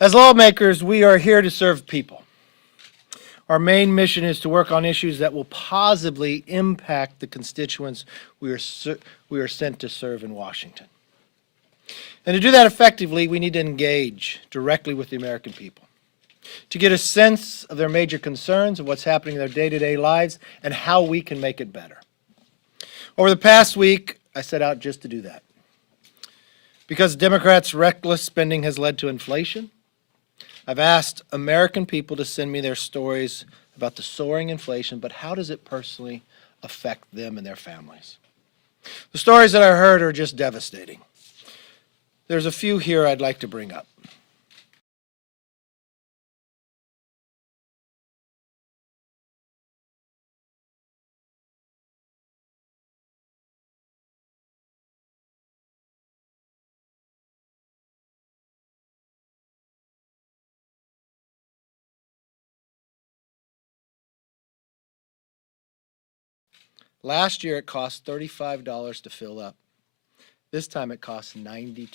As lawmakers, we are here to serve people. Our main mission is to work on issues that will positively impact the constituents we are sent to serve in Washington. And to do that effectively, we need to engage directly with the American people, to get a sense of their major concerns, of what's happening in their day-to-day lives, and how we can make it better. Over the past week, I set out just to do that. Because Democrats' reckless spending has led to inflation, I've asked American people to send me their stories about the soaring inflation, but how does it personally affect them and their families? The stories that I heard are just devastating. There's a few here I'd like to bring up. Last year it cost $35 to fill up. This time it costs $92.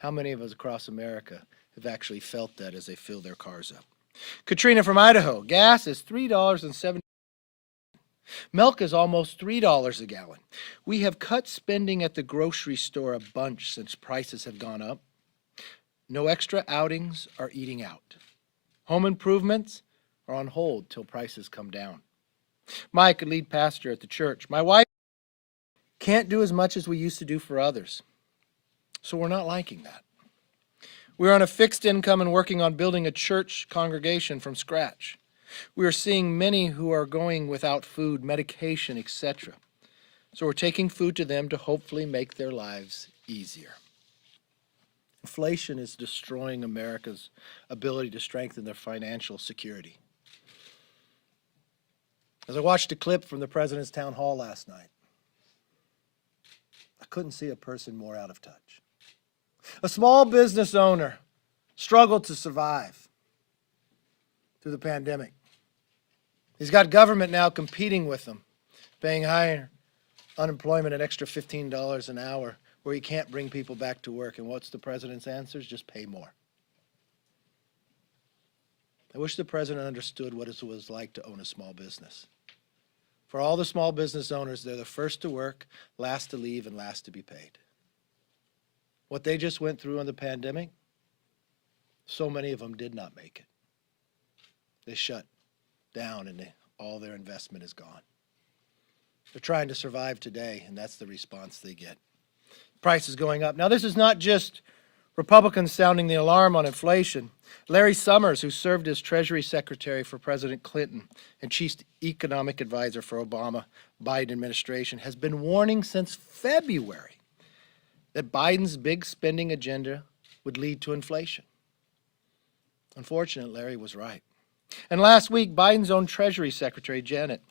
How many of us across America have actually felt that as they fill their cars up? Katrina from Idaho, gas is $3.70. Milk is almost $3 a gallon. We have cut spending at the grocery store a bunch since prices have gone up. No extra outings or eating out. Home improvements are on hold till prices come down. Mike, a lead pastor at the church. My wife can't do as much as we used to do for others. So we're not liking that. We're on a fixed income and working on building a church congregation from scratch. We are seeing many who are going without food, medication, etc. So we're taking food to them to hopefully make their lives easier. Inflation is destroying America's ability to strengthen their financial security. As I watched a clip from the President's town hall last night, I couldn't see a person more out of touch. A small business owner struggled to survive through the pandemic. He's got government now competing with him, paying higher unemployment, an extra $15 an hour, where he can't bring people back to work. And what's the president's answer? Just pay more. I wish the president understood what it was like to own a small business. For all the small business owners, they're the first to work, last to leave, and last to be paid. What they just went through in the pandemic, so many of them did not make it. They shut down and all their investment is gone. They're trying to survive today, and that's the response they get. Prices going up. Now, this is not just Republicans sounding the alarm on inflation. Larry Summers, who served as Treasury Secretary for President Clinton and Chief Economic Advisor for Obama-Biden administration, has been warning since February that Biden's big spending agenda would lead to inflation. Unfortunately, Larry was right. And last week, Biden's own Treasury Secretary, Janet,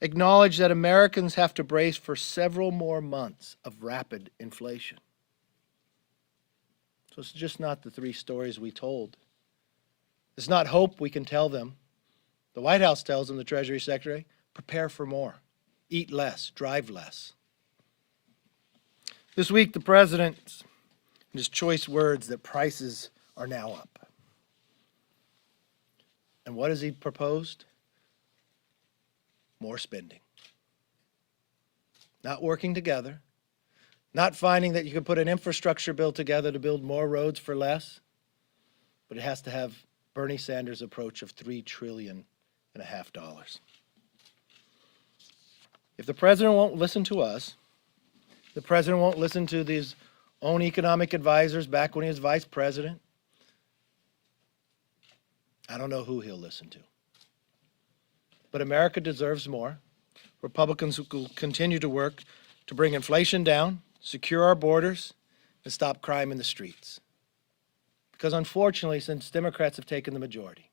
acknowledged that Americans have to brace for several more months of rapid inflation. So it's just not the three stories we told. It's not hope we can tell them. The White House tells them, the Treasury Secretary, prepare for more, eat less, drive less. This week, the president, in his choice words, that prices are now up. And what has he proposed? More spending. Not working together. Not finding that you can put an infrastructure bill together to build more roads for less, but it has to have Bernie Sanders' approach of $3.5 trillion. If the president won't listen to us, the president won't listen to his own economic advisors back when he was vice president, I don't know who he'll listen to. But America deserves more. Republicans will continue to work to bring inflation down, secure our borders, and stop crime in the streets. Because unfortunately, since Democrats have taken the majority,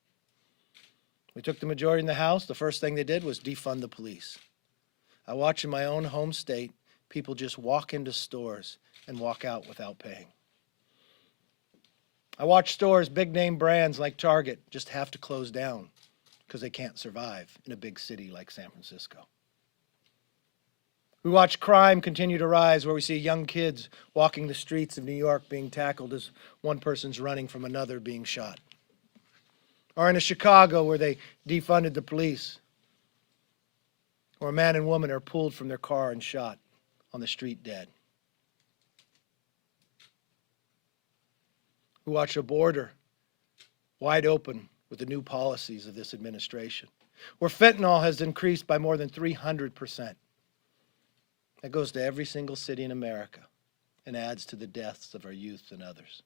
we took the majority in the House, the first thing they did was defund the police. I watch in my own home state, people just walk into stores and walk out without paying. I watch stores, big name brands like Target, just have to close down because they can't survive in a big city like San Francisco. We watch crime continue to rise, where we see young kids walking the streets of New York being tackled as one person's running from another being shot. Or in Chicago, where they defunded the police, where a man and woman are pulled from their car and shot on the street dead. We watch a border wide open with the new policies of this administration, where fentanyl has increased by more than 300%. That goes to every single city in America and adds to the deaths of our youth and others.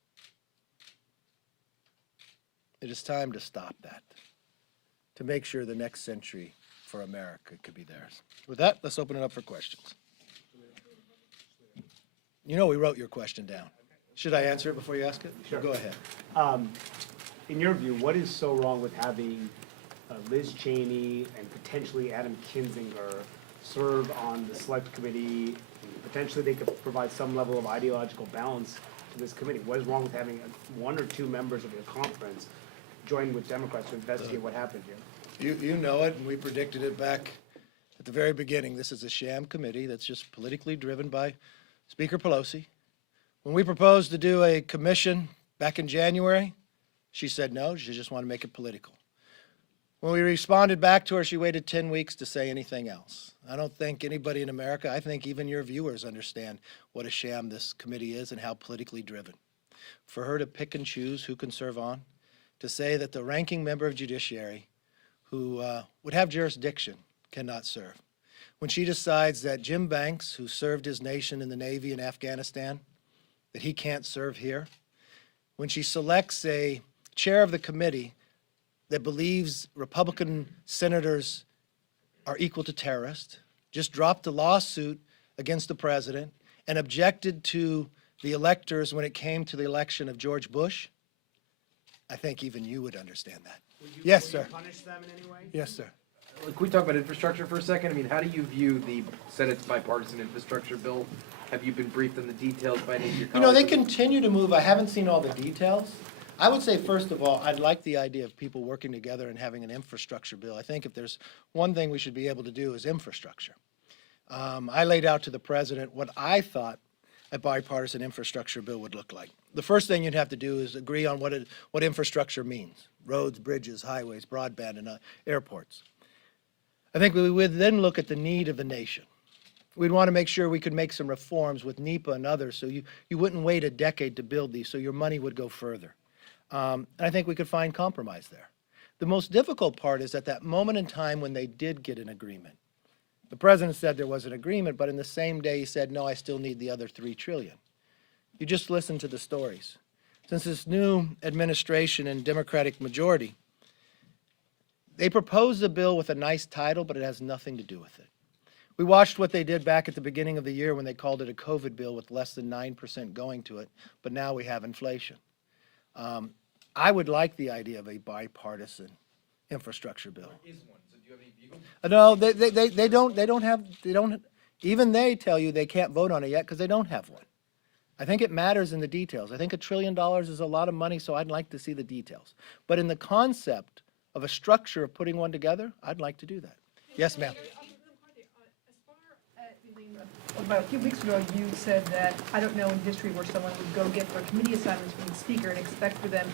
It is time to stop that, to make sure the next century for America could be theirs. With that, let's open it up for questions. You know we wrote your question down. Should I answer it before you ask it? Sure. Go ahead. In your view, what is so wrong with having Liz Cheney and potentially Adam Kinzinger serve on the select committee? Potentially they could provide some level of ideological balance to this committee. What is wrong with having one or two members of your conference join with Democrats to investigate what happened here? You know it, and we predicted it back at the very beginning. This is a sham committee that's just politically driven by Speaker Pelosi. When we proposed to do a commission back in January, she said no, she just wanted to make it political. When we responded back to her, she waited 10 weeks to say anything else. I don't think anybody in America, I think even your viewers understand what a sham this committee is and how politically driven. For her to pick and choose who can serve on, to say that the ranking member of Judiciary who would have jurisdiction cannot serve. When she decides that Jim Banks, who served his nation in the Navy in Afghanistan, that he can't serve here. When she selects a chair of the committee that believes Republican senators are equal to terrorists, just dropped a lawsuit against the president, and objected to the electors when it came to the election of George Bush, I think even you would understand that. Yes, sir. Punish them in any way? Yes, sir. Can we talk about infrastructure for a second? I mean, how do you view the Senate's bipartisan infrastructure bill? Have you been briefed on the details by any of your colleagues? You know, they continue to move. I haven't seen all the details. I would say, first of all, I'd like the idea of people working together and having an infrastructure bill. I think if there's one thing we should be able to do is infrastructure. I laid out to the president what I thought a bipartisan infrastructure bill would look like. The first thing you'd have to do is agree on what infrastructure means: roads, bridges, highways, broadband, and airports. I think we would then look at the need of the nation. We'd want to make sure we could make some reforms with NEPA and others, so you wouldn't wait a decade to build these, so your money would go further. And I think we could find compromise there. The most difficult part is at that moment in time when they did get an agreement. The president said there was an agreement, but in the same day he said, no, I still need the other $3 trillion. You just listen to the stories. Since this new administration and Democratic majority, they proposed a bill with a nice title, but it has nothing to do with it. We watched what they did back at the beginning of the year when they called it a COVID bill with less than 9% going to it, but now we have inflation. I would like the idea of a bipartisan infrastructure bill. There is one, so do you have any view? No, they don't, even they tell you they can't vote on it yet because they don't have one. I think it matters in the details. I think $1 trillion is a lot of money, so I'd like to see the details. But in the concept of a structure of putting one together, I'd like to do that. Yes, ma'am. About a few weeks ago, you said that, I don't know in history where someone would go get their committee assignments from the speaker and expect for them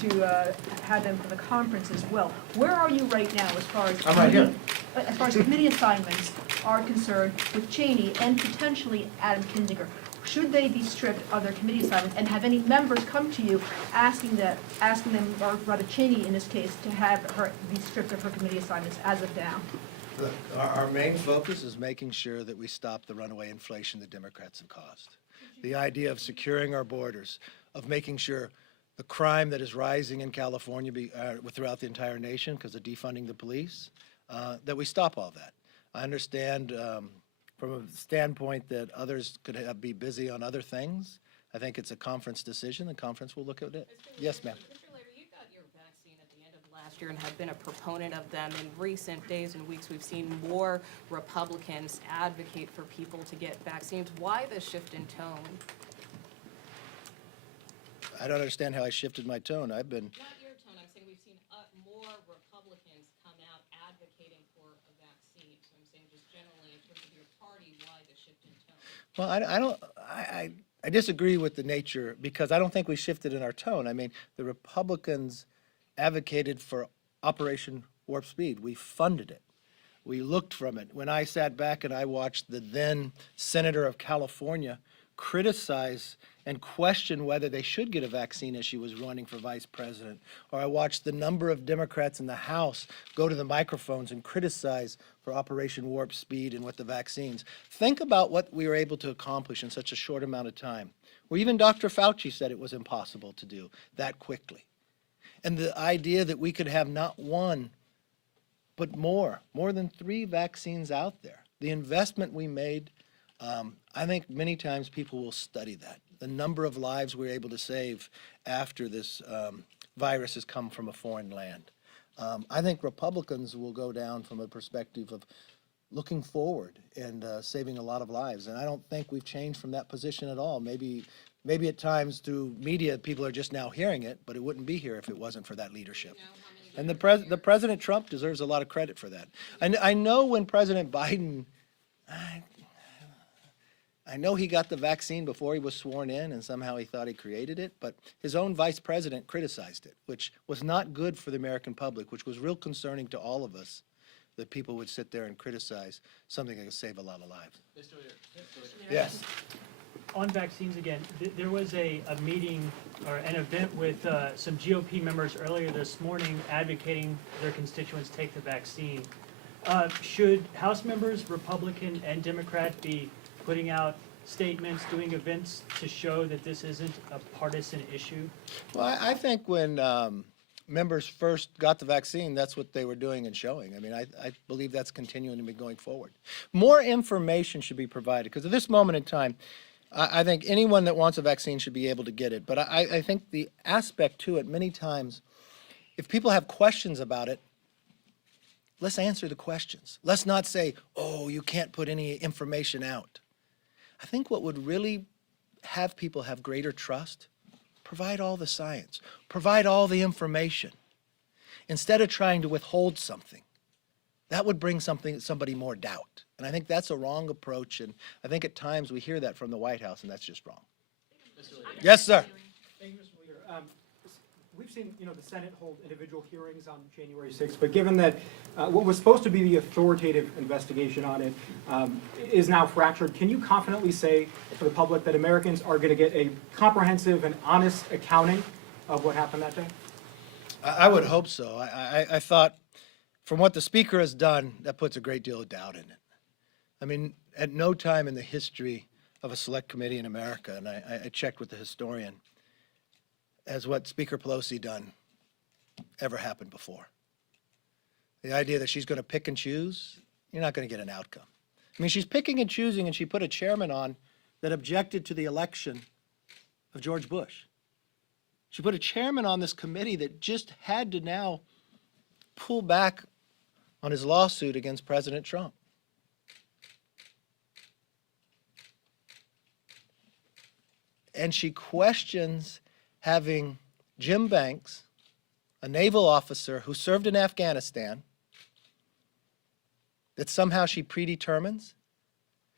to have them for the conference as well. Where are you right now as far as I'm right here. As far as committee assignments are concerned with Cheney and potentially Adam Kinzinger? Should they be stripped of their committee assignments, and have any members come to you asking them, or rather Cheney in this case, to have her be stripped of her committee assignments as of now? Look, our main focus is making sure that we stop the runaway inflation the Democrats have caused. The idea of securing our borders, of making sure the crime that is rising in California throughout the entire nation because of defunding the police, that we stop all that. I understand from a standpoint that others could be busy on other things. I think it's a conference decision. The conference will look at it. Yes, ma'am. Mr. Lader, you got your vaccine at the end of last year and have been a proponent of them. In recent days and weeks, we've seen more Republicans advocate for people to get vaccines. Why the shift in tone? I don't understand how I shifted my tone. I've been Not your tone. I'm saying we've seen more Republicans come out advocating for a vaccine. So I'm saying just generally in terms of your party, why the Well, I disagree with the nature because I don't think we shifted in our tone. I mean, the Republicans advocated for Operation Warp Speed. We funded it. We looked from it. When I sat back and I watched the then Senator of California criticize and question whether they should get a vaccine as she was running for vice president, or I watched the number of Democrats in the House go to the microphones and criticize for Operation Warp Speed and with the vaccines. Think about what we were able to accomplish in such a short amount of time, where even Dr. Fauci said it was impossible to do that quickly. And the idea that we could have not one, but more than 3 vaccines out there. The investment we made, I think many times people will study that. The number of lives we're able to save after this virus has come from a foreign land. I think Republicans will go down from a perspective of looking forward and saving a lot of lives. And I don't think we've changed from that position at all. Maybe at times through media, people are just now hearing it, but it wouldn't be here if it wasn't for that leadership. And the President Trump deserves a lot of credit for that. I know when President Biden, I know he got the vaccine before he was sworn in and somehow he thought he created it, but his own vice president criticized it, which was not good for the American public, which was real concerning to all of us, that people would sit there and criticize something that could save a lot of lives. Yes. On vaccines again, there was a meeting or an event with some GOP members earlier this morning advocating their constituents take the vaccine. Should House members, Republican and Democrat, be putting out statements, doing events to show that this isn't a partisan issue? Well, I think when members first got the vaccine, that's what they were doing and showing. I mean, I believe that's continuing to be going forward. More information should be provided, because at this moment in time, I think anyone that wants a vaccine should be able to get it. But I think the aspect to it, many times, if people have questions about it, let's answer the questions. Let's not say, oh, you can't put any information out. I think what would really have people have greater trust, provide all the science, provide all the information, instead of trying to withhold something. That would bring somebody more doubt. And I think that's a wrong approach, and I think at times we hear that from the White House, and that's just wrong. Yes, sir. Thank you, Mr. Leader. We've seen, the Senate hold individual hearings on January 6th, but given that what was supposed to be the authoritative investigation on it is now fractured, can you confidently say to the public that Americans are going to get a comprehensive and honest accounting of what happened that day? I would hope so. I thought, from what the Speaker has done, that puts a great deal of doubt in it. I mean, at no time in the history of a select committee in America, and I checked with the historian, has what Speaker Pelosi done ever happened before. The idea that she's going to pick and choose, you're not going to get an outcome. I mean, she's picking and choosing, and she put a chairman on that objected to the election of George Bush. She put a chairman on this committee that just had to now pull back on his lawsuit against President Trump. And she questions having Jim Banks, a naval officer who served in Afghanistan, that somehow she predetermines.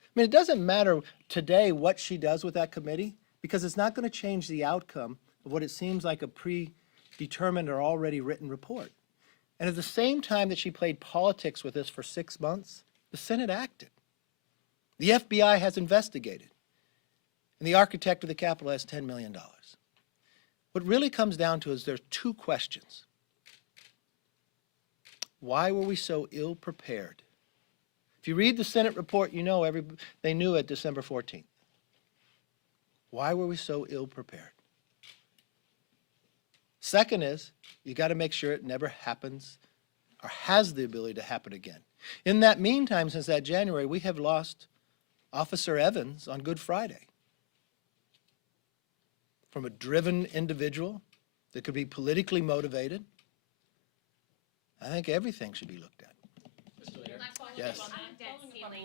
I mean, it doesn't matter today what she does with that committee, because it's not going to change the outcome of what it seems like a predetermined or already written report. And at the same time that she played politics with this for 6 months, the Senate acted. The FBI has investigated. And the architect of the Capitol has $10 million. What really comes down to is there's 2 questions. Why were we so ill prepared? If you read the Senate report, you know they knew at December 14th. Why were we so ill prepared? Second is, you got to make sure it never happens or has the ability to happen again. In that meantime, since that January, we have lost Officer Evans on Good Friday. From a driven individual that could be politically motivated. I think everything should be looked at. Yes.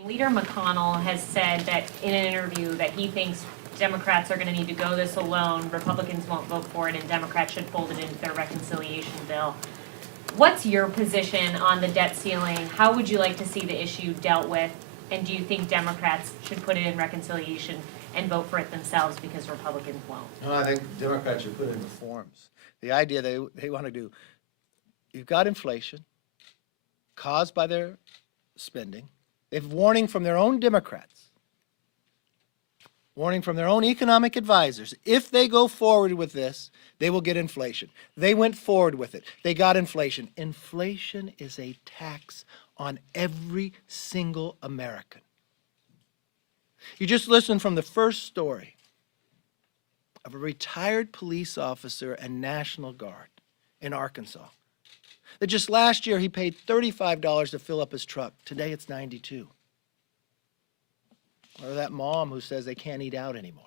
Leader McConnell has said that in an interview that he thinks Democrats are going to need to go this alone, Republicans won't vote for it, and Democrats should fold it into their reconciliation bill. What's your position on the debt ceiling? How would you like to see the issue dealt with? And do you think Democrats should put it in reconciliation and vote for it themselves because Republicans won't? No, I think Democrats should put in reforms. The idea they want to do, you've got inflation caused by their spending. They have warning from their own Democrats, warning from their own economic advisors. If they go forward with this, they will get inflation. They went forward with it. They got inflation. Inflation is a tax on every single American. You just listen from the first story of a retired police officer and National Guard in Arkansas. That just last year he paid $35 to fill up his truck. Today it's $92. Or that mom who says they can't eat out anymore.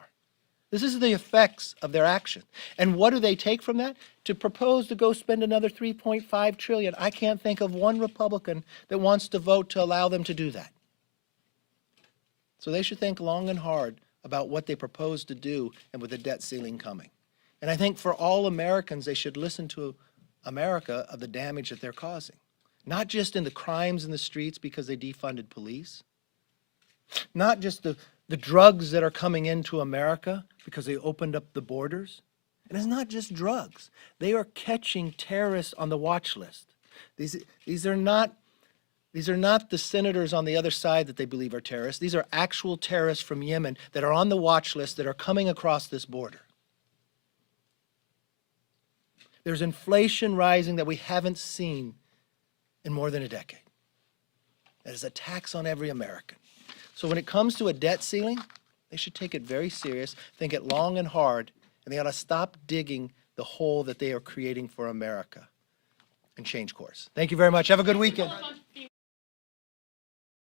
This is the effects of their action. And what do they take from that? To propose to go spend another $3.5 trillion. I can't think of one Republican that wants to vote to allow them to do that. So they should think long and hard about what they propose to do and with the debt ceiling coming. And I think for all Americans, they should listen to America of the damage that they're causing. Not just in the crimes in the streets because they defunded police. Not just the drugs that are coming into America because they opened up the borders. And it's not just drugs. They are catching terrorists on the watch list. These are not the senators on the other side that they believe are terrorists. These are actual terrorists from Yemen that are on the watch list that are coming across this border. There's inflation rising that we haven't seen in more than a decade. That is a tax on every American. So when it comes to a debt ceiling, they should take it very serious, think it long and hard, and they ought to stop digging the hole that they are creating for America and change course. Thank you very much. Have a good weekend.